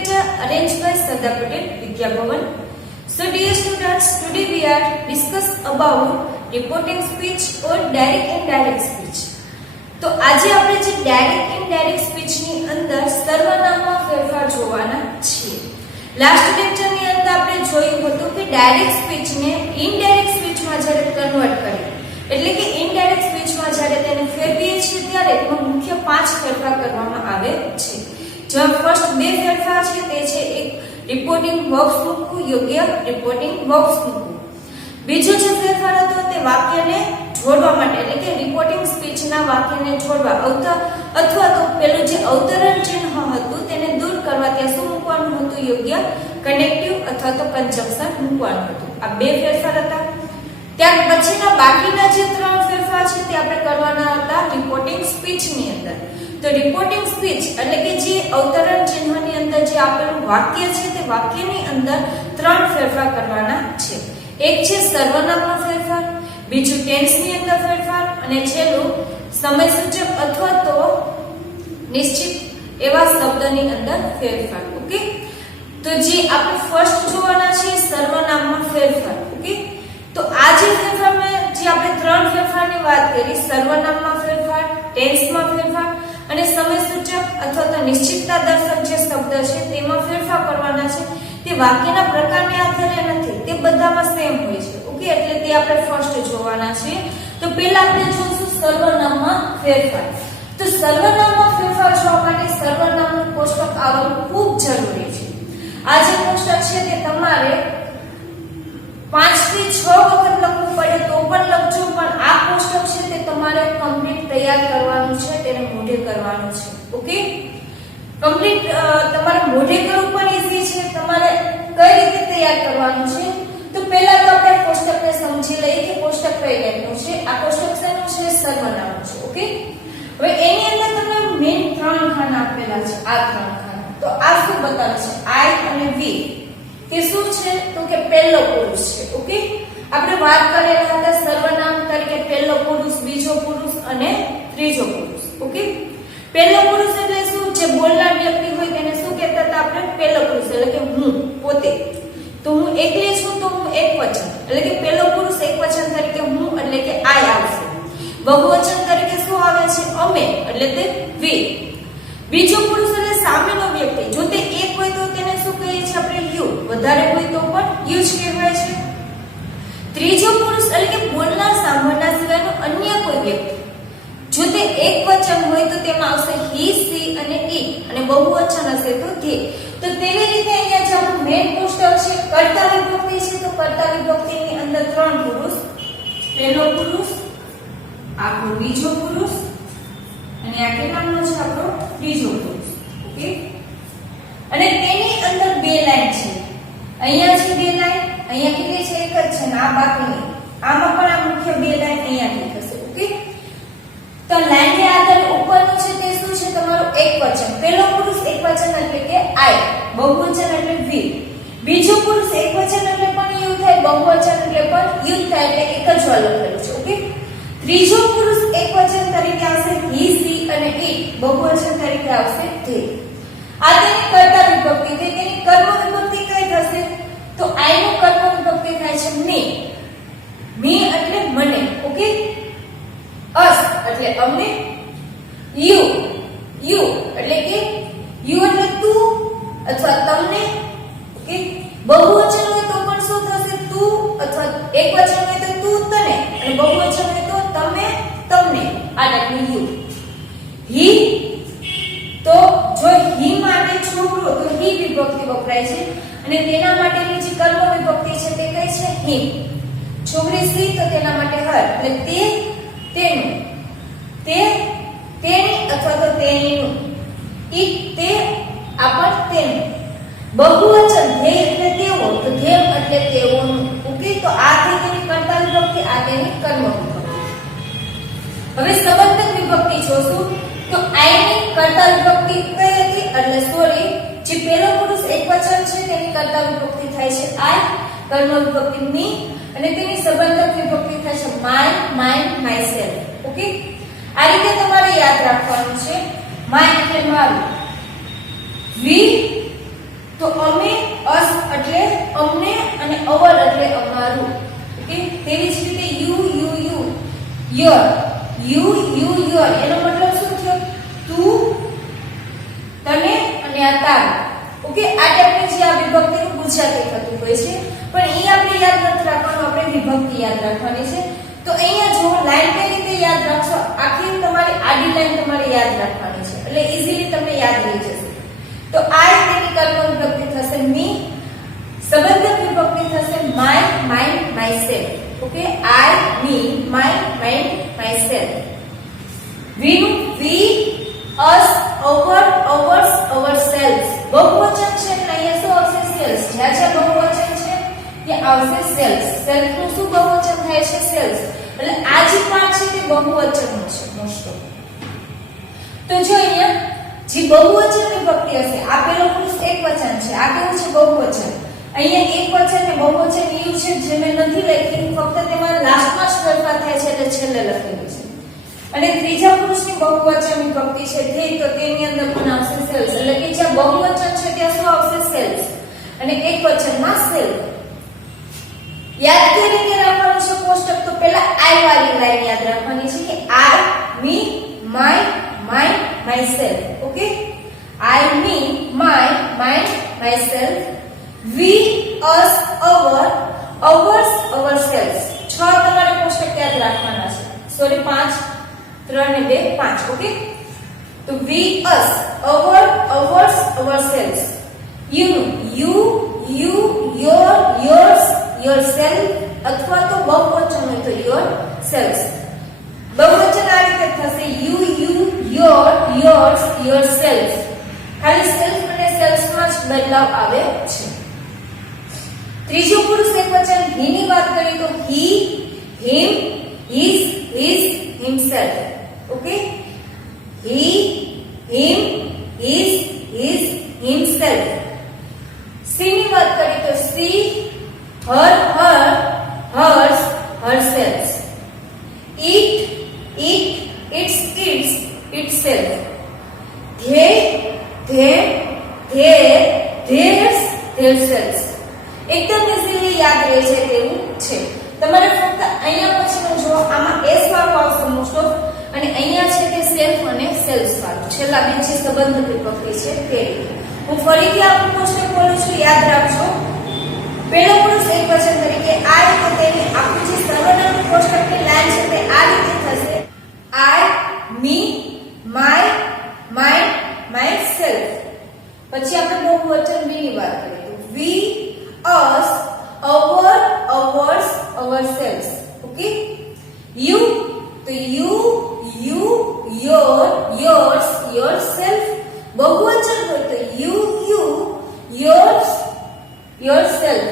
lecture arranged by Sardar Patel Vidya Bhavan. So dear students, today we are discuss about reporting speech or direct indirect speech. તો આજે આપણે જે direct indirect speech ની અંદર સર્વનામમાં ફેરફાર જોવાના છીએ. લાસ્ટ લેક્ચરની અંદર આપણે જોયું હતું કે ડાયરેક્ટ સ્પીચને ઇનડાયરેક્ટ સ્પીચમાં જ્યારે કન્વર્ટ કરીએ એટલે કે ઇનડાયરેક્ટ સ્પીચમાં જ્યારે તેને ફેરવીએ છીએ ત્યારે તેમાં મુખ્ય 5 ફેરફાર કરવામાં આવે છે. જેમાં ફર્સ્ટ બે ફેરફાર છે તે છે એક રિપોર્ટિંગ વર્બ્સ મૂકવું, યોગ્ય રિપોર્ટિંગ વર્બ્સ મૂકવું. બીજો જે ફેરફાર હતો તે વાક્યને જોડવા માટે એટલે કે રિપોર્ટિંગ સ્પીચના વાક્યને જોડવા અથવા તો પેલું જે અવતરણ ચિહ્ન હતું તેને દૂર કરવા ત્યાં શું મૂકવાનું હતું? યોગ્ય કનેક્ટિવ અથવા તો કન્જંક્શન મૂકવાનું હતું. આ બે ફેરફાર હતા. ત્યાર પછીના બાકીના જે 3 ફેરફાર છે તે આપણે કરવાના હતા રિપોર્ટિંગ સ્પીચની અંદર. તો રિપોર્ટિંગ સ્પીચ એટલે કે જે અવતરણ ચિહ્નની અંદર જે આપેલું વાક્ય છે તે વાક્યની અંદર 3 ફેરફાર કરવાના છે. એક છે સર્વનામનો ફેરફાર, બીજું ટેન્સની અંદર ફેરફાર અને છેલ્લું સમયસૂચક અથવા તો નિશ્ચિત એવા શબ્દની અંદર ફેરફાર. ઓકે, તો જે આપણે ફર્સ્ટ જોવાના છે સર્વનામમાં ફેરફાર. ઓકે, તો આ જે ફેરફારમાં જે આપણે 3 ફેરફારની વાત કરી, સર્વનામમાં ફેરફાર, ટેન્સમાં ફેરફાર અને સમયસૂચક અથવા તો નિશ્ચિતતા દર્શક જે શબ્દ છે તેમાં ફેરફાર કરવાના છે. તે વાક્યના પ્રકારને આધારે નથી, તે બધામાં સેમ હોય છે. ઓકે, એટલે તે આપણે ફર્સ્ટ જોવાના છે. તો પહેલા આપણે જોઈશું સર્વનામમાં ફેરફાર. તો સર્વનામમાં ફેરફાર જોવા માટે સર્વનામનું કોષ્ટક આવવું ખૂબ જરૂરી છે. આ જે કોષ્ટક છે તે તમારે 5 થી 6 વખત લખવું પડે તો પણ લખજો, પણ આ કોષ્ટક છે તે તમારે કમ્પ્લીટ તૈયાર કરવાનું છે, તેને મોઢે કરવાનું છે. ઓકે, કમ્પ્લીટ તમારે મોઢે કરવું પણ ઈઝી છે. તમારે કઈ રીતે તૈયાર કરવાનું છે તો પહેલા તો આપણે કોષ્ટકને સમજી લઈએ કે કોષ્ટક કઈ ટાઈપનું છે. આ કોષ્ટક શેનું છે? સર્વનામનું છે. ઓકે, હવે એની અંદર તમને મેઈન 3 ખાના આપેલા છે. આ 3 ખાના તો આ શું બતાવે છે? આઈ અને વી તે શું છે તો કે પહેલો પુરુષ છે. ઓકે, આપણે વાત કરેલા હતા સર્વનામ તરીકે પહેલો પુરુષ, બીજો પુરુષ અને ત્રીજો પુરુષ. ઓકે, પહેલો પુરુષ એટલે શું? જે બોલનાર વ્યક્તિ હોય તેને શું કહેતા હતા આપણે? પહેલો પુરુષ એટલે કે હું પોતે. તો હું એકલી છું તો હું એકવચન એટલે કે પહેલો પુરુષ એકવચન તરીકે હું એટલે કે આઈ આવશે. બહુવચન તરીકે શું આવે છે? અમે એટલે તે વી. બીજો પુરુષ એટલે સામેનો વ્યક્તિ. જો તે એક હોય તો તેને શું કહીએ છીએ આપણે? યુ. વધારે હોય તો પણ યુ જ કહેવાય છે. ત્રીજો પુરુષ એટલે કે બોલનાર સાંભળનાર સિવાયનો અન્ય કોઈ વ્યક્તિ. જો તે એકવચન હોય તો તેમાં આવશે હી, સી અને ઈ અને બહુવચન હશે તો ધે. તો તેવી રીતે અહીંયા જે આપણું મેઇન કોષ્ટક છે કર્તા વિભક્તિ છે. તો કર્તા વિભક્તિની અંદર 3 પુરુષ, પહેલો પુરુષ, આપણો બીજો પુરુષ અને આ કેટલાનો છે? આપણો ત્રીજો પુરુષ. ઓકે, અને તેની અંદર 2 લાઈન છે. અહીંયા છે 2 લાઈન, અહીંયા કેટલી છે? એક જ છે ને આ બાકીની. આમાં પણ આ મુખ્ય 2 લાઈન અહીંયાથી થશે. ઓકે, તો લાઈનને આધારે ઉપરનું છે તે શું છે? તમારું એકવચન. પહેલો પુરુષ એકવચન એટલે કે આઈ, બહુવચન એટલે વી. બીજો પુરુષ એકવચન એટલે પણ યુ થાય, બહુવચન એટલે પણ યુ થાય, એટલે એક જ વાર લખેલું છે. ઓકે, ત્રીજો પુરુષ એકવચન તરીકે આવશે હી, સી અને ઈટ, બહુવચન તરીકે આવશે ધે. આ તેની કર્તા વિભક્તિ થઈ. તેની કર્મ વિભક્તિ કઈ થશે? તો આઈ નું કર્મ વિભક્તિ થાય છે મી. મી એટલે મને. ઓકે, અસ એટલે અમે, યુ એટલે કે યુ એટલે તું અથવા તમને. ઓકે, બહુવચન હોય તો પણ શું થશે? તું, અથવા એકવચન હોય તો તું તને અને બહુવચન હોય તો તમે તમને. આ ટાઈપનું યુ. હી, તો જો હી માટે છોકરો તો હી વિભક્તિ વપરાય છે અને તેના માટેની જે કર્મ વિભક્તિ છે તે કઈ છે? હિમ. છોકરી સી તો તેના માટે હર એટલે તે, તેનું, તે, તેની અથવા તો તેનીનું, ઈ, તે, આપણ, તેનું. બહુવચન ધે એટલે તેઓ તો ધેમ એટલે તેઓનું. ઓકે, તો આ થઈ તેની કર્તા વિભક્તિ, આ તેની કર્મ વિભક્તિ. હવે સંબંધક વિભક્તિ જોશું. તો આઈની કર્તા વિભક્તિ કઈ હતી? એટલે સોરી, જે પહેલો પુરુષ એકવચન છે તેની કર્તા વિભક્તિ થાય છે આઈ, કર્મ વિભક્તિ મી અને તેની સંબંધક વિભક્તિ થાય છે માય, માઇન્ડ, માયસેલ્ફ. ઓકે, આ રીતે તમારે યાદ રાખવાનું છે. માય એટલે મારું, વી તો અમે અસ એટલે અમને અને અવર એટલે અમારું. ઓકે, તેવી જ રીતે યુ યોર, યોર એનો મતલબ શું થયો? તું, તને અને આ તારું. ઓકે, આ ટાઈપની જે આ વિભક્તિનું ગુજરાતી થતું હોય છે, પણ અહીં આપણે યાદ નથી રાખવાનું, આપણે વિભક્તિ યાદ રાખવાની છે. તો અહીંયા જો લાઈન કઈ રીતે યાદ રાખશો, આખી તમારી આડી લાઈન તમારે યાદ રાખવાની છે, એટલે ઈઝીલી તમને યાદ રહી જશે. તો આ તેની કર્મ વિભક્તિ થશે મી, સંબંધક વિભક્તિ થશે my, mine, myself. Okay, I, me, my, mine, myself. We નું વી, અસ, અવર, અવર્સ, અવરસેલ્વ્સ. બહુવચન છે એટલે અહીંયા શું આવશે? સેલ્સ. જ્યાં જ્યાં બહુવચન છે ત્યાં આવશે સેલ્સ. સેલ્ફ નું શું બહુવચન થાય છે? સેલ્સ. એટલે આ જે પાર્ટ છે તે બહુવચનનો છે મોસ્ટ ઓફ. તો જો અહીંયા જે બહુવચન વિભક્તિ હશે, આ પેલો પુરુષ એકવચન છે, આ કેવું છે? બહુવચન. અહીંયા એકવચન ને બહુવચન એવું છે જે મેં નથી લખી, ફક્ત તેમાં લાસ્ટમાં જ ફેરફાર થાય છે એટલે છેલ્લે લખેલું છે. અને ત્રીજા પુરુષની બહુવચન વિભક્તિ છે તે, તો તેની અંદર પણ આવશે સેલ્સ. એટલે કે જ્યાં બહુવચન છે ત્યાં શું આવશે? સેલ્સ. અને એકવચનમાં સેલ્ફ. યાદ કેવી રીતે રાખવાનું છે કોષ્ટક? તો પહેલા આઈ વાળી લાઈન યાદ રાખવાની છે કે I, me, my, mine, myself. Okay, I, me, my, mine, myself. We, us, our, ours, ourselves. 6 તમારે કોષ્ટક યાદ રાખવાના છે. સોરી 5, 3 ને 2, 5. ઓકે, તો we, us, our, ours, ourselves. You, your, yours, yourself, અથવા તો બહુવચન હોય તો યોરસેલ્વ્સ. બહુવચન આ રીતે થશે યુ, યોર, યોર્સ, યોરસેલ્ફ. ખાલી સેલ્ફ અને સેલ્ફમાં જ બદલાવ આવે છે. ત્રીજું પુરુષ એકવચન હી ની વાત કરીએ તો he, him, his, himself. Okay, he, him, his, himself. She ની વાત કરીએ તો she, her, hers, herself. It, its, itself. Theirself. એકદમ ઇઝીલી યાદ રહે છે તેવું છે. તમારે ફક્ત અહીંયા પછીનો જો આમાં એસ વાળું આવશે મોસ્ટ ઓફ, અને અહીંયા છે તે સેલ્ફ અને સેલ્ફ વાળું. છેલ્લા બે જે સંબંધ વિભક્તિ છે તે. હું ફરીથી આપણું કોષ્ટક બોલું છું, યાદ રાખજો. પહેલો પુરુષ એકવચન તરીકે આ રીતે તેની આખું જે સર્વનામ કોષ્ટકની લાઈન છે તે આ રીતે થશે. આઈ, મી, માય, માઇન્ડ, માયસેલ્ફ. પછી આપણે બહુવચન બી ની વાત કરીએ તો we, us, our, ours, અવરસેલ્વ્સ. Okay, you, તો યુ, યોર, યોર્સ, યોરસેલ્ફ. બહુવચન હોય તો you, yours, yourself,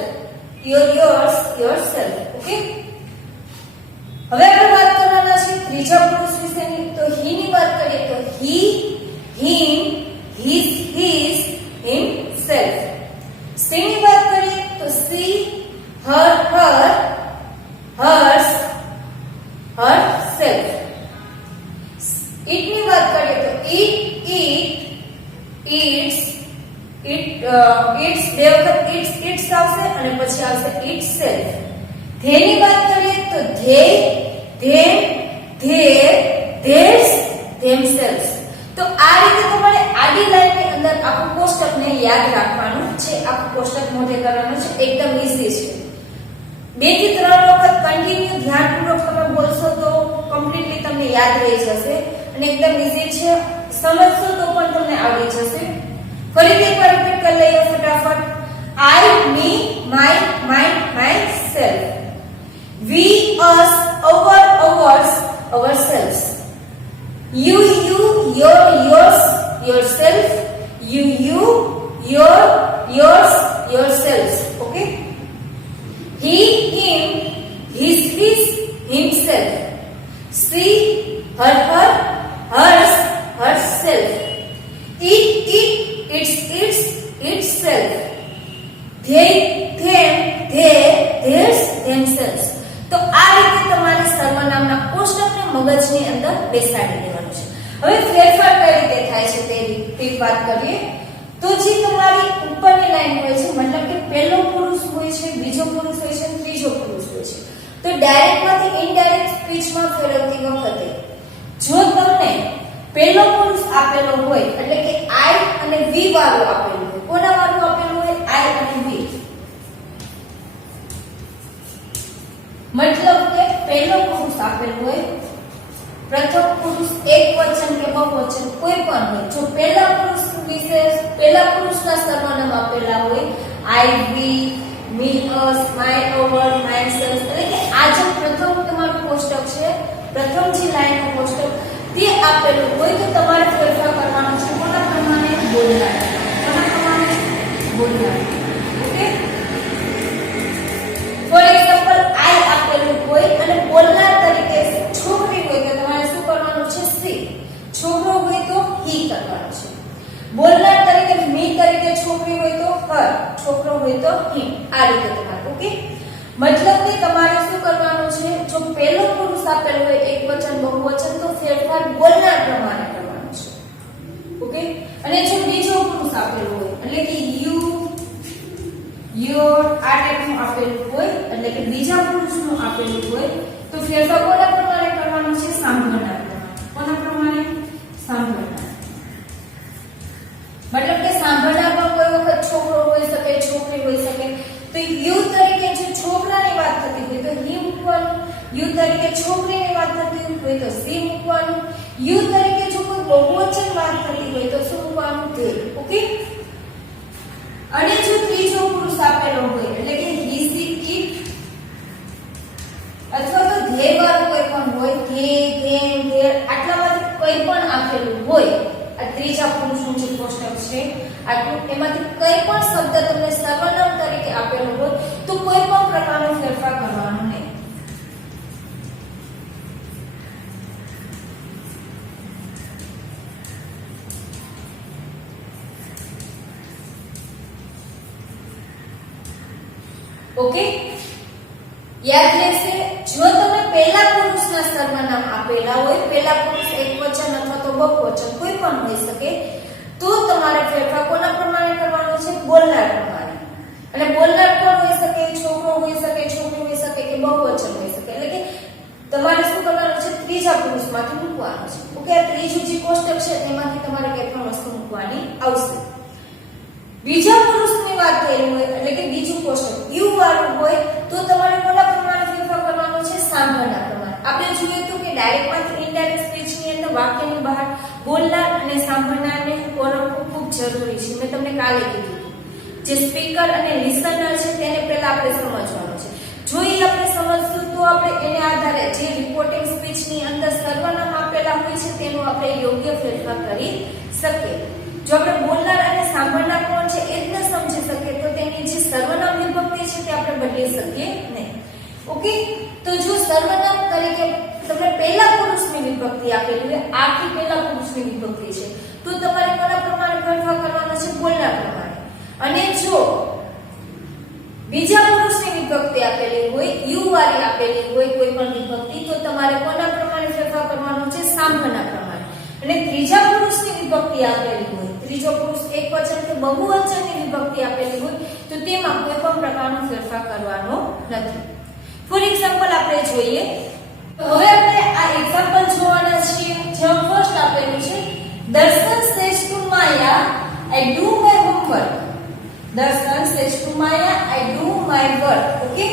yours, yourself. Okay, હવે આપણે વાત કરવાના છે ત્રીજા પુરુષ વિશેની. તો હી ની વાત કરીએ તો he, him, his, himself. She ની વાત કરીએ તો સી, હર, હર્સ, હરસેલ્ફ. ઈટ ની વાત કરીએ તો ઈટ, ઇટ્સ, બે વખત ઇટ્સ આવશે અને પછી આવશે ઇટસેલ્ફ. ધે ની વાત કરીએ તો ધેર્સ, ધેમસેલ્વ્સ. તો આ રીતે તમારે આડી લાઈનની અંદર આખું કોષ્ટકને યાદ રાખવાનું છે. આખું કોષ્ટક મોઢે કરવાનું છે, એકદમ ઈઝી છે. 2 થી 3 વખત કન્ટિન્યુ ધ્યાનપૂર્વક તમે બોલશો તો કમ્પ્લીટલી તમને યાદ રહી જશે અને એકદમ ઈઝી છે. સમજશો તો પણ તમને આવડી જશે. ફરીથી એકવાર રિપીટ કરી લઈએ ફટાફટ. I, me, my, mine, myself. We, us, our, ours, ourselves. You, your, yours, yourself. You, your, yours, yourselves. Okay. He, him, his, himself. She, her, hers, herself. It, its, itself. They, them, theirs, themselves. તો આ રીતે તમારે સર્વનામના કોષ્ટકને મગજની અંદર બેસાડી દેવાનું છે. હવે ફેરફાર કઈ રીતે થાય છે તે વાત કરીએ તો જે તમારી ઉપરની લાઈન હોય છે, મતલબ કે પહેલો પુરુષ હોય છે, બીજો પુરુષ હોય છે, ત્રીજો પુરુષ હોય છે. તો ડાયરેક્ટ માંથી ઇનડાયરેક્ટ સ્પીચમાં ફેરવતી વખતે જો તમને પહેલો પુરુષ આપેલો હોય એટલે કે આઈ અને વી વાળું આપેલું હોય, કોના વાળું આપેલું હોય? આઈ અને વી. મતલબ કે પહેલો પુરુષ આપેલું હોય, પ્રથમ પુરુષ એકવચન કે બહુવચન કોઈ પણ હોય, જો પહેલા પુરુષ વિશે પહેલા પુરુષના સર્વનામ આપેલા હોય આઈ, વી, મી, અસ, માય, અવર, માય, સર્સ, એટલે કે આ જે પ્રથમ તમારું કોષ્ટક છે, પ્રથમ જે લાઈનનું કોષ્ટક તે આપેલું હોય તો તમારે ફેરફાર કરવાનો છે કોના પ્રમાણે? બોલનાર. કોના પ્રમાણે? બોલનાર. ઓકે. ફોર એક્ઝામ્પલ આઈ આપેલું હોય અને બોલનાર તરીકે છોકરી હોય તો તમારે શું કરવાનું છે? સી. છોકરો હોય તો હી કરવાનું છે. બોલનાર તરીકે મી તરીકે છોકરી હોય તો હર, છોકરો હોય તો હી. આ રીતે તમારે. ઓકે. મતલબ કે તમારે શું કરવાનું છે? જો પહેલો પુરુષ આપેલો હોય એકવચન બહુવચન તો ફેરફાર બોલનાર પ્રમાણે કરવાનો છે. ઓકે. અને જો બીજો પુરુષ આપેલો હોય એટલે કે યુ, યોર આ ટાઈપનું આપેલું હોય એટલે કે બીજા પુરુષનું આપેલું હોય તો ફેરફાર કોના પ્રમાણે કરવાનો છે? સાંભળનાર પ્રમાણે. કોના પ્રમાણે? સાંભળનાર. મતલબ કે સાંભળનાર પણ કોઈ વખત છોકરો હોઈ શકે, છોકરી હોઈ શકે. તો યુ તરીકે જો છોકરાની વાત થતી હોય તો હી મૂકવાનું, યુ તરીકે છોકરીની વાત થતી હોય તો સી મૂકવાનું, યુ તરીકે જો કોઈ બહુવચન વાત થતી હોય તો શું મૂકવાનું? તે. ઓકે. અને જો ત્રીજો પુરુષ આપેલો હોય એટલે કે હી, સી, ઇટ અથવા તો ધે વાળું કોઈ પણ હોય, ધે, ધેમ, ધેર આટલામાંથી કોઈ પણ આપેલું હોય, આ ત્રીજા પુરુષનું જે કોષ્ટક છે આટલું, એમાંથી કોઈ પણ શબ્દ તમને સર્વનામ તરીકે આપેલો હોય તો કોઈ પણ પ્રકારનો ફેરફાર કરવાનો નહીં. ઓકે. યાદ રહેશે જો તમે પહેલા પુરુષના સર્વનામ આપેલા હોય, પહેલા પુરુષ એકવચન અથવા તો બહુવચન કોઈ પણ હોઈ શકે તો તમારે ફેરફાર કોના પ્રમાણે કરવાનો છે? બોલનાર પ્રમાણે. અને બોલનાર કોણ હોઈ શકે? છોકરો હોઈ શકે, છોકરી હોઈ શકે કે બહુવચન હોઈ શકે. એટલે કે તમારે શું કરવાનું છે? ત્રીજા પુરુષમાંથી મૂકવાનું છે. ઓકે. આ ત્રીજું જે કોષ્ટક છે એમાંથી તમારે કોઈ પણ વસ્તુ મૂકવાની આવશે. બીજા પુરુષની વાત થઈ હોય એટલે કે બીજું કોષ્ટક યુ વાળું હોય તો તમારે કોના પ્રમાણે ફેરફાર કરવાનો છે? સાંભળનાર પ્રમાણે. આપણે જોઈએ તો કે ડાયરેક્ટ માંથી ઇનડાયરેક્ટ સ્પીચની અંદર વાક્યની બહાર બોલનાર અને સાંભળનારને ઓળખવું ખૂબ જરૂરી છે. મેં તમને કાલે કીધું જે સ્પીકર અને લિસનર છે તેને પહેલા આપણે સમજવાનું છે. જો એ આપણે સમજશું તો આપણે એને આધારે જે રિપોર્ટિંગ સ્પીચની અંદર સર્વનામ આપેલા હોય છે તેનું આપણે યોગ્ય ફેરફાર કરી શકીએ. જો આપણે બોલનાર અને સાંભળનાર કોણ છે એ જ ન સમજી શકીએ તો તેની જે સર્વનામ વિભક્તિ છે તે આપણે બદલી શકીએ નહીં. ઓકે. તો જો સર્વનામ તરીકે તમને પહેલા પુરુષની વિભક્તિ આપેલી હોય, આખી પહેલા પુરુષની વિભક્તિ છે તો તમારે કોના પ્રમાણે ફેરફાર કરવાનો છે? બોલનાર પ્રમાણે. અને જો બીજા પુરુષની વિભક્તિ આપેલી હોય, યુ વાળી આપેલી હોય કોઈ પણ વિભક્તિ તો તમારે કોના પ્રમાણે ફેરફાર કરવાનો છે? સાંભળનાર પ્રમાણે. અને ત્રીજા પુરુષની વિભક્તિ આપેલી હોય, ત્રીજો પુરુષ એકવચન કે બહુવચનની વિભક્તિ આપેલી હોય તો તેમાં કોઈ પણ પ્રકારનો ફેરફાર કરવાનો નથી. ફોર એક્ઝામ્પલ આપણે જોઈએ. હવે આપણે આ એક્ઝામ્પલ જોવાના છીએ. જેમાં ફર્સ્ટ આપેલું છે દર્શન says to Maya, I do my homework. દર્શન says to Maya, I do my work. Okay.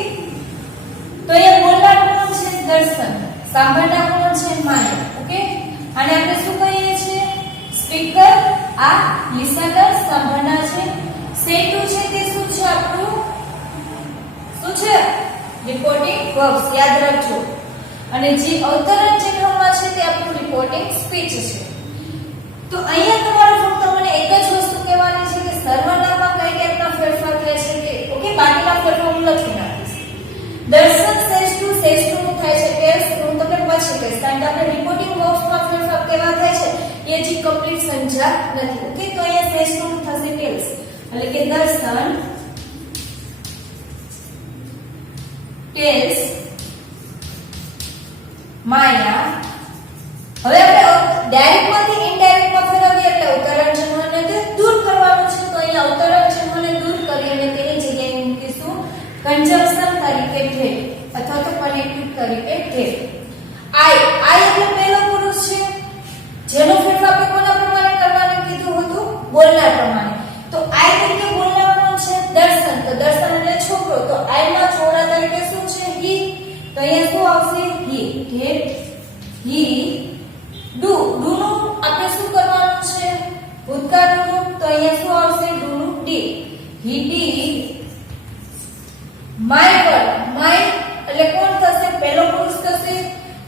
તો એ બોલનાર કોણ છે? દર્શન. સાંભળનાર કોણ છે? માયા. ઓકે. અને આપણે શું કહીએ છીએ? સ્પીકર આ લિસનર સાંભળનાર છે. સેટુ છે તે શું છે? આપણું શું છે? Reporting verbs. યાદ રાખજો. અને જે અવતરણ ચિહ્નમાં છે તે આપણું રિપોર્ટિંગ સ્પીચ છે. તો અહીંયા તમારે ફક્ત મને એક જ વસ્તુ કહેવાની છે કે સર્વનામમાં કઈ ટાઈપના ફેરફાર થાય છે તે. ઓકે. બાકીના ફેરફાર હું લખી નાખીશ. દર્શન says to નું થાય છે ટેલ્સ. હું તમને પછી કહીશ કારણ કે આપણે રિપોર્ટિંગ વર્બ્સમાં ફેરફાર કેવા થાય છે એ જે કમ્પ્લીટ સમજ્યા નથી. ઓકે. તો અહીંયા says નું થશે ટેલ્સ. એટલે કે દર્શન ટેલ્સ માયા. હવે આપણે ડાયરેક્ટ માંથી ઇનડાયરેક્ટ માં ફેરવીએ એટલે અવતરણ ચિહ્નને દૂર કરવાનું છે. તો અહીંયા અવતરણ ચિહ્નને દૂર કંજંક્શન તરીકે ધેટ અથવા તો કનેક્ટિવ તરીકે ધેટ. આઈ એટલે પહેલો પુરુષ છે જેનો ફેરફાર આપણે કોના પ્રમાણે કરવાનું કીધું હતું? બોલનાર પ્રમાણે. તો આઈ તરીકે બોલનારનો છે દર્શન. તો દર્શન એટલે છોકરો. તો આઈ માં છોકરા તરીકે શું છે? હી. તો અહીંયા શું આવશે? He. That he do. Do નું આપણે શું કરવાનું છે? ભૂતકાળનું રૂપ. તો અહીંયા શું આવશે? ડુ નું D. He did my work. My એટલે કોણ થશે? પહેલો પુરુષ થશે.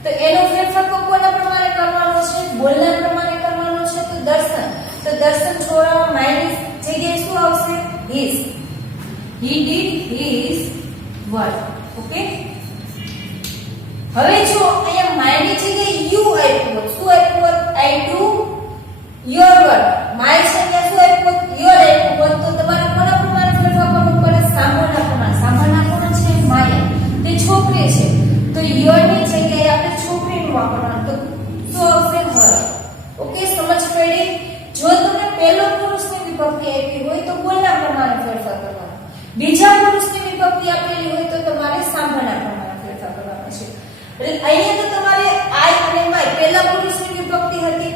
તો એનો ફેરફાર કોના પ્રમાણે કરવાનો છે? બોલનાર પ્રમાણે કરવાનો છે. તો દર્શન. તો દર્શન છોડામાં માયની જગ્યાએ શું આવશે? His. He did his work. Okay. હવે જો અહીંયા માયની જગ્યાએ યુ આપ્યું હોત, શું આપ્યું હોત? I do your work. My છે ત્યાં શું આપ્યું હોત? યોર આપ્યું હોત. તો તમારે કોના પ્રમાણે ફેરફાર કરવો પડે? સાંભળના પ્રમાણે. સાંભળના કોણ છે? માયા. તે છોકરી છે. તો યોર ની જગ્યાએ આપણે છોકરીનું વાપરવાનું. તો શું આવશે? હર. ઓકે, સમજ પડી? જો તમને પહેલો પુરુષની વિભક્તિ આપી હોય તો બોલના પ્રમાણે ફેરફાર કરવાનો. બીજા પુરુષની વિભક્તિ આપેલી હોય તો તમારે સાંભળના પ્રમાણે ફેરફાર કરવાનો છે. એટલે અહીંયા તો તમારે આઈ અને માય પહેલા પુરુષની વિભક્તિ હતી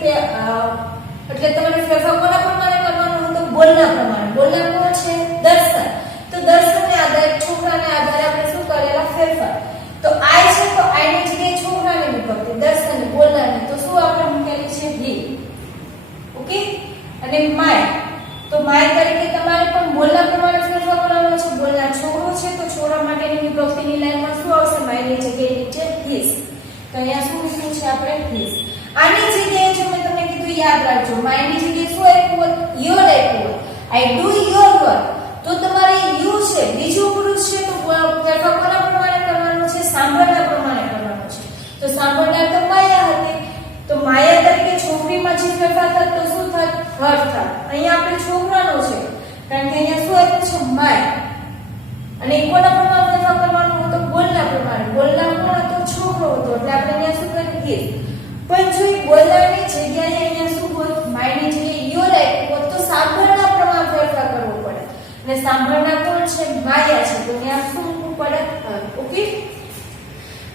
એટલે તમારે ફેરફાર કોના પ્રમાણે કરવાનો હતો? બોલના પ્રમાણે. બોલના કોણ છે? દર્શન. તો દર્શનને આધારે છોકરાને આધારે આપણે શું કરેલા? ફેરફાર. તો આઈ છે તો આઈ ની જગ્યાએ છોકરાની વિભક્તિ, દર્શન બોલનારની. તો શું આપણે મૂકેલી છે? હી. ઓકે. અને માય. તો માય તરીકે તમારે પણ બોલના પ્રમાણે ફેરફાર કરવાનો છે. બોલનાર છોકરો છે તો છોકરા માટેની વિભક્તિની લાઈનમાં શું આવશે? માયની જગ્યાએ નીચે હિઝ. તો અહીંયા શું લખ્યું છે આપણે? હિઝ. આની જગ્યાએ જો મેં તમને કીધું યાદ રાખજો, માયની જગ્યાએ શું આપ્યું હોત? યોર આપ્યું હોત. I do your work. તો તમારે યુ છે બીજો પુરુષ છે તો ફેરફાર કોના પ્રમાણે કરવાનો છે? સાંભળના પ્રમાણે કરવાનો છે. તો સાંભળનાર તો માયા હતી. તો માયા તરીકે છોકરીમાં જે ફેરફાર થાય તો શું થાય? હર થાય. અહીંયા આપણે છોકરાનો છે કારણ કે અહીંયા શું આપ્યું છે? માય. અને કોના પ્રમાણે ફેરફાર કરવાનો હતો? બોલના પ્રમાણે. બોલનાર કોણ હતો? છોકરો હતો. એટલે આપણે અહીંયા શું કરીએ? પણ જો બોલનારની જગ્યાએ અહીંયા શું હોત? માયની જગ્યાએ યોર આપ્યું હોત તો સાંભળના પ્રમાણે ફેરફાર કરવો પડે. અને સાંભળનાર કોણ છે? માયા છે. તો ત્યાં શું મૂકવું પડે? ઓકે.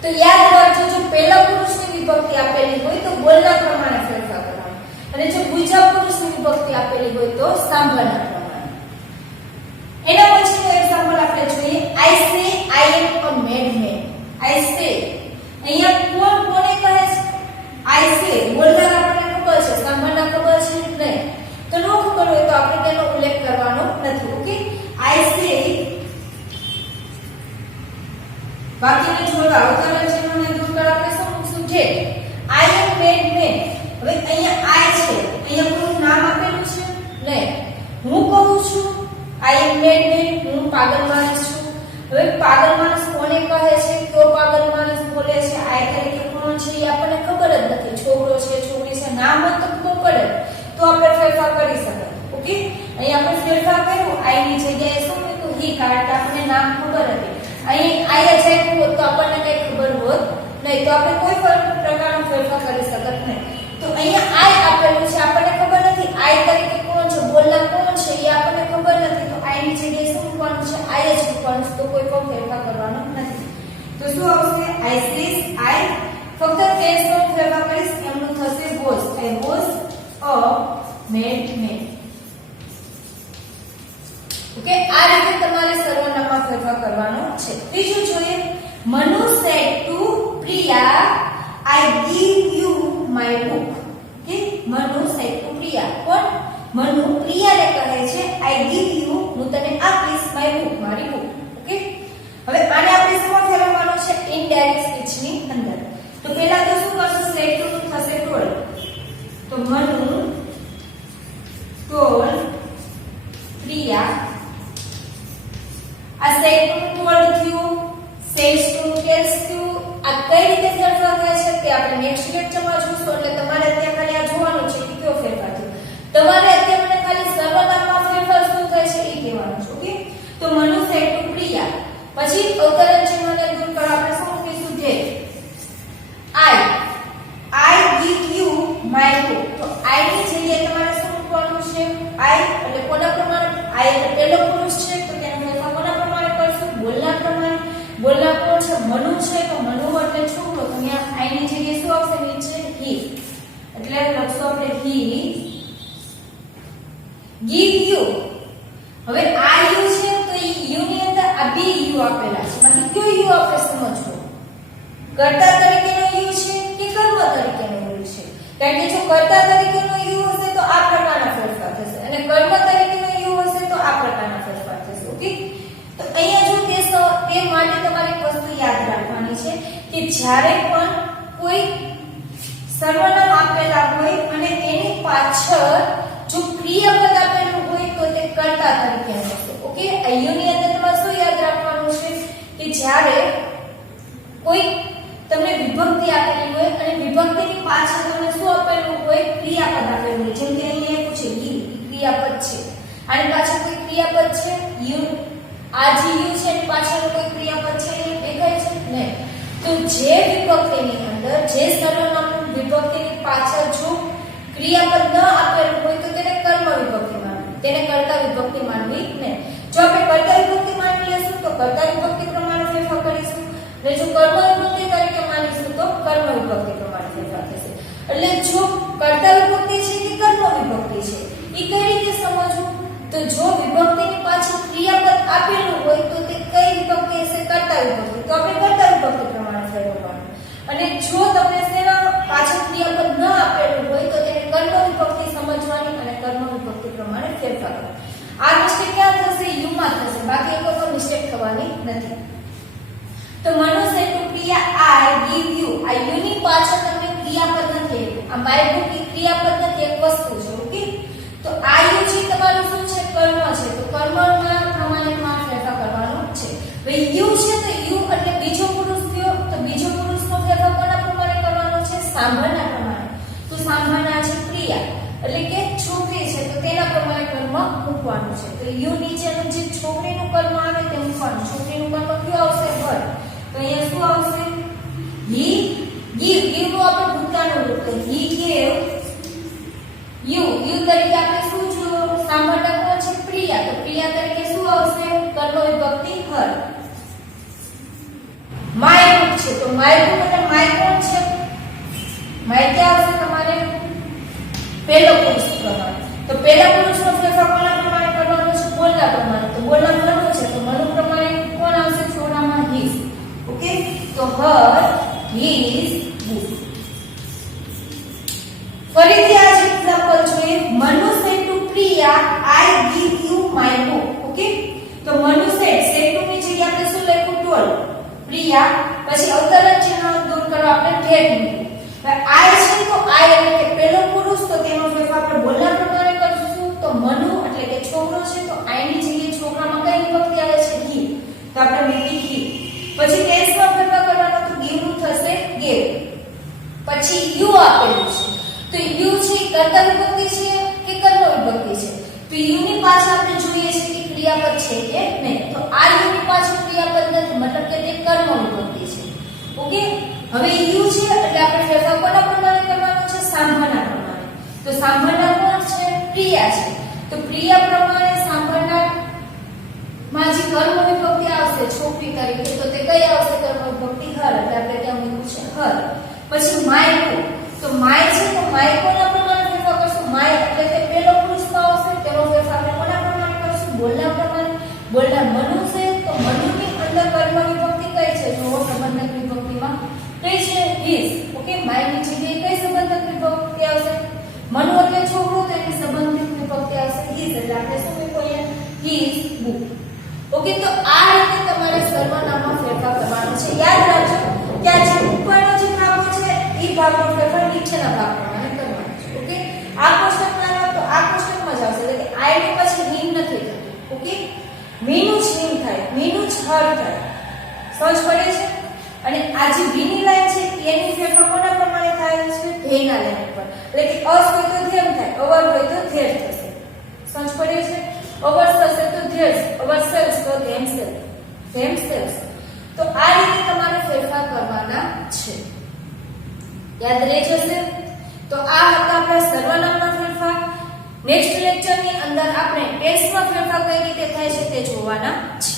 તો યાદ રાખજો, જો પહેલા પુરુષની વિભક્તિ આપેલી હોય તો બોલના પ્રમાણે ફેરફાર કરવાનો. અને જો બીજા પુરુષની વિભક્તિ આપેલી હોય તો સાંભળના પ્રમાણે. એના પછીનું એક્ઝામ્પલ આપણે જોઈએ. આઈ સે આઈ એમ અ મેડમેન. આઈ સે અહીંયા કોણ કોને કહે છે? આઈ સે બોલનાર આપણને ખબર છે, સાંભળનાર ખબર છે નહીં. તો ન ખબર હોય તો આપણે તેનો ઉલ્લેખ કરવાનો નથી. ઓકે. આઈ સે બાકીને જોડવા અવતરણ ચિહ્નને દૂર કરવા આપણે શું મૂકશું? છે. આઈ એમ મેડમેન. હવે અહીંયા આઈ છે, અહીંયા કોનું નામ આપેલું છે? નહીં. હું કહું છું આઈ એમ મેડમેન, હું પાગલ માણસ છું. હવે પાગલ માણસ કોને કહે છે? કયો પાગલ માણસ બોલે છે? આઈ તરીકે કોણ છે એ આપણને ખબર જ નથી. છોકરો છે, છોકરી છે, નામ જ તો ખબર પડે તો આપણે ફેરફાર કરી શકીએ. ઓકે. અહીંયા આપણે ફેરફાર કર્યું. આઈ ની જગ્યાએ શું મૂક્યું? હી, કારણ કે આપણને નામ ખબર હતી. અહીં આઈ અજાયતું હોત તો આપણને કઈ ખબર હોત નહીં, તો આપણે કોઈ પ્રકારનો ફેરફાર કરી શકત નહીં. તો અહીંયા આઈ આપેલું છે, આપણને ખબર નથી આઈ તરીકે કોણ છે, બોલનાર કોણ છે એ આપણને ખબર નથી. તો આઈ ની જગ્યાએ શું મૂકવાનું છે? આઈ જ મૂકવાનું છે. તો કોઈ પણ ફેરફાર કરવાનો નથી. તો શું આવશે? I sees I. ફક્ત ટેન્સનો ફેરફાર કરીશ. એમનું થશે was. I was a madman. Okay. આ રીતે તમારે સર્વનામમાં ફેરફાર કરવાનો છે. ત્રીજું જોઈએ. Manu said to Priya, I give you my book. Okay. Manu said to Priya. કોણ? મનુ પ્રિયાને કહે છે આઈ ગીવ યુ, હું તને આપીશ, માય બુક, મારી બુક. ઓકે. હવે આને આપણે શું ફેરવવાનો છે? ઇનડાયરેક્ટ સ્પીચની અંદર. તો પહેલા તો શું કરશું? સેડ ટુ થશે ટોલ્ડ. તો મનુ ટોલ્ડ પ્રિયા. આ સેડ ટુ ટોલ્ડ થયું, સેડ્સ ટુ ટેલ્સ થયું. આ કઈ રીતે ફેરફાર થાય છે તે આપણે નેક્સ્ટ લેક્ચરમાં જોઈશું. એટલે તમારે અત્યારે ખાલી આ જોવાનું છે કે કયો ફેરફાર થયો. તમારે અત્યારે મને ખાલી સર્વનામમાં ફેરફાર શું થાય છે એ કહેવાનું છે. ઓકે. તો મનુ સેડ ટુ પ્રિયા. પછી અવતરણ ચિહ્નને દૂર કરવા આપણે શું મૂકીશું? જે આઈ ગીવ યુ માય બુક. તો આઈ ની જગ્યાએ તમારે શું મૂકવાનું છે? આઈ એટલે કોના પ્રમાણે? આઈ એટલે પહેલો પુરુષ છે તો તેનો ફેરફાર કોના પ્રમાણે કરશું? બોલનાર મનુ છે તો મનુ એટલે છોકરો, તો અહીંયા આઈ ની જગ્યાએ શું આવશે? નીચે હી, એટલે લખશું આપણે હી give you. હવે આ યુ છે તો ઈ યુ ની અંદર આ બે યુ આપેલા છે, માંથી કયો યુ આપણે સમજવો? કર્તા તરીકેનો યુ છે કે કર્મ તરીકેનો યુ છે? કારણ કે જો કર્તા તરીકેનો યુ હશે તો આ પ્રકારના ફેરફાર થશે, અને કર્મ તરીકેનો યુ હશે તો આ પ્રકારના ફેરફાર થશે. ઓકે, તો અહીંયા જો તે માટે તમારે એક વસ્તુ યાદ રાખવાની છે કે જ્યારે પણ કોઈ સર્વનામ આપેલા હોય અને એની પાછળ જો ક્રિયાપદ આપેલું હોય તો તે કર્તા તરીકે હશે. ઓકે, અહીંની અંદર તમારે શું યાદ રાખવાનું છે કે જ્યારે કોઈ તમને વિભક્તિ આપેલી હોય અને વિભક્તિની પાછળ તમને શું આપેલું હોય? ક્રિયાપદ આપેલું હોય. જેમ કે અહીંયા એવું છે યુ, ક્રિયાપદ છે, આની પાછળ કોઈ ક્રિયાપદ છે યુ, આ જે યુ છે એની પાછળ કોઈ ક્રિયાપદ છે એ દેખાય છે ને? તો જે વિભક્તિની અંદર જે સર્વનામની વિભક્તિની પાછળ જો ક્રિયાપદ ન આપેલું હોય તો તેને કર્મ વિભક્તિ માનવી, તેને કર્તા વિભક્તિ માનવી નહીં. જો આપણે કર્તા વિભક્તિ માની લેશું તો કર્તા વિભક્તિ પ્રમાણે ફેરફાર કરીશું, અને જો કર્મ વિભક્તિ તરીકે માનીશું તો કર્મ વિભક્તિ પ્રમાણે ફેરફાર થશે. એટલે જો કર્તા વિભક્તિ છે કે કર્મ વિભક્તિ છે એ કઈ રીતે સમજવું? તો જો વિભક્તિની પાછળ ક્રિયાપદ આપેલું હોય તો તે કઈ વિભક્તિ હશે? કર્તા વિભક્તિ, તો આપણે કર્તા વિભક્તિ પ્રમાણે ફેરવવાનું. અને જો તમને તેના પાછળ ક્રિયાપદ ન આપેલું હોય તો તેને કર્મ વિભક્તિ સમજવાની અને કર્મ વિભક્તિ પ્રમાણે ફેરફાર કરવાનો. આ મિસ્ટેક ક્યાં થશે? યુ માં થશે, બાકી એક પણ મિસ્ટેક થવાની નથી. તો મનુષ્ય ટુ ક્રિયા આઈ ગીવ યુ, આ યુ ની પાછળ તમને ક્રિયાપદ નથી, આ માય બુક ની ક્રિયાપદ નથી, એક વસ્તુ છે. ઓકે, તો આ યુ છે તમારું શું છે? કર્મ છે, તો કર્મના પ્રમાણે તમારે ફેરફાર કરવાનો છે. ભાઈ યુ છે તો યુ એટલે બીજો પુરુષ થયો, તો બીજો પુરુષનો ફેરફાર કોના પ્રમાણે કરવાનો છે? સાંભળના પ્રમાણે. તો સાંભળના છે ક્રિયા એટલે કે છોકરી છે તો તેના પ્રમાણે કર્મ મૂકવાનું છે. તો યુ નીચેનું જે છોકરીનું કર્મ આવે તે મૂકવાનું. છોકરીનું કર્મ કયું આવશે? હર. તો અહીંયા શું આવશે? હી ગીવ. ગીવ નું આપણે ભૂતકાળનું રૂપ, તો હી ગેવ યુ. યુ તરીકે આપણે શું જોયું? સાંભળના કોણ છે? પ્રિયા. તો પ્રિયા તરીકે શું આવશે? કર્મ વિભક્તિ હર. માય બુક છે, તો માય બુક એટલે માય કોણ છે? માય ક્યાં આવશે તમારે? પહેલો પુરુષ પ્રમાણે. તો પહેલા પુરુષનો ફેરફાર કોના પ્રમાણે કરવાનો છે? બોલના પ્રમાણે. તો બોલના મનુ છે તો મનુ પ્રમાણે કોણ આવશે? છોડામાં હિઝ. ઓકે, તો હર હિઝ બુક. ફરીથી આ જ એક્ઝામ્પલ જોઈએ. Manu said to Priya I give you my book. Okay, તો મનુ સેડ, સેડ ટુ ની જગ્યાએ આપણે શું લખ્યું? ટોલ. પ્રિયા પછી અવતરણ ચિહ્ન દૂર કરવા આપણે ધેર મૂક્યું. આઈ છે તો આઈ એટલે કે પહેલો પુરુષ, તો તેનો ફેરફાર આપણે બોલના પ્રમાણે કરીશું. તો મનુ એટલે કે છોકરો છે તો આઈ ની જગ્યાએ છોકરામાં કઈ વિભક્તિ આવે છે? હી. તો આપણે મૂકી હી. પછી ટેન્સમાં ફેરફાર કરવાનો તો ગીવ નું થશે ગેવ. પછી યુ આપેલું છે તો યુ છે કર્તા વિભક્તિ છે કે કર્મ વિભક્તિ છે? તો યુ ની પાછળ આપણે જોઈએ છે કે ક્રિયાપદ છે કે નહીં. તો આ યુ ની પાછળ ક્રિયાપદ નથી, મતલબ કે તે કર્મ વિભક્તિ છે. ઓકે, હવે યુ છે એટલે આપણે ફેરફાર કોના પ્રમાણે કરવાનો છે? સાંભળના પ્રમાણે. તો સાંભળના કોણ છે? પ્રિયા છે. તો પ્રિયા પ્રમાણે સાંભળના માં જે કર્મ વિભક્તિ આવશે છોકરી તરીકે તો તે કઈ આવશે? કર્મ વિભક્તિ હર, એટલે આપણે ત્યાં મૂક્યું છે હર. પછી માય બુક, તો માય છે તો માય કોના પ્રમાણે ફેરફાર કરશું? માય એટલે તે પહેલો પુરુષમાં આવશે, તેનો ફેરફાર આપણે કોના પ્રમાણે કરશું? બોલના પ્રમાણે. બોલના મનુ છે તો મનુની અંદર કર્મ વિભક્તિ કઈ છે? જો સંબંધક વિભક્તિમાં કઈ છે? હિઝ. ઓકે, માય ની જગ્યાએ કઈ સંબંધક વિભક્તિ આવશે? મનુ એટલે છોકરો તો એની સંબંધિત વિભક્તિ આવશે હિઝ, એટલે આપણે શું મૂકીએ? His book. ઓકે, તો આ રીતે તમારે સર્વનામમાં ફેરફાર કરવાનો છે. યાદ રાખજો કે આ જે ઉપરનો જે ભાગ છે એ ભાગનો ફેરફાર નીચેના ભાગ પ્રમાણે કરવાનો છે. ઓકે, આ કોષ્ટકમાં આવ્યો તો આ કોષ્ટકમાં જ આવશે, એટલે કે આઈ ની પછી હિમ નથી થતું. ઓકે, મીનું જ હિમ થાય, મીનું જ હર થાય. સમજ પડે છે? અને આ જે વી ની લાઈન છે એની ફેરફાર કોના પ્રમાણે થાય છે? ધ્યેયના લાઈન પર. એટલે કે અસ હોય તો ધ્યેય થાય, અવર હોય તો ધ્યેય થશે. સમજ પડે છે? અવર થશે તો ધ્યેય, અવર સેલ્સ તો ધેમસેલ્સ. તો આ રીતે તમારે ફેરફાર કરવાના છે. યાદ રહી જશે? તો આ હતા આપણા સર્વનામના ફેરફાર. નેક્સ્ટ લેક્ચરની અંદર આપણે ટેન્સમાં ફેરફાર કઈ રીતે થાય છે તે જોવાના છે.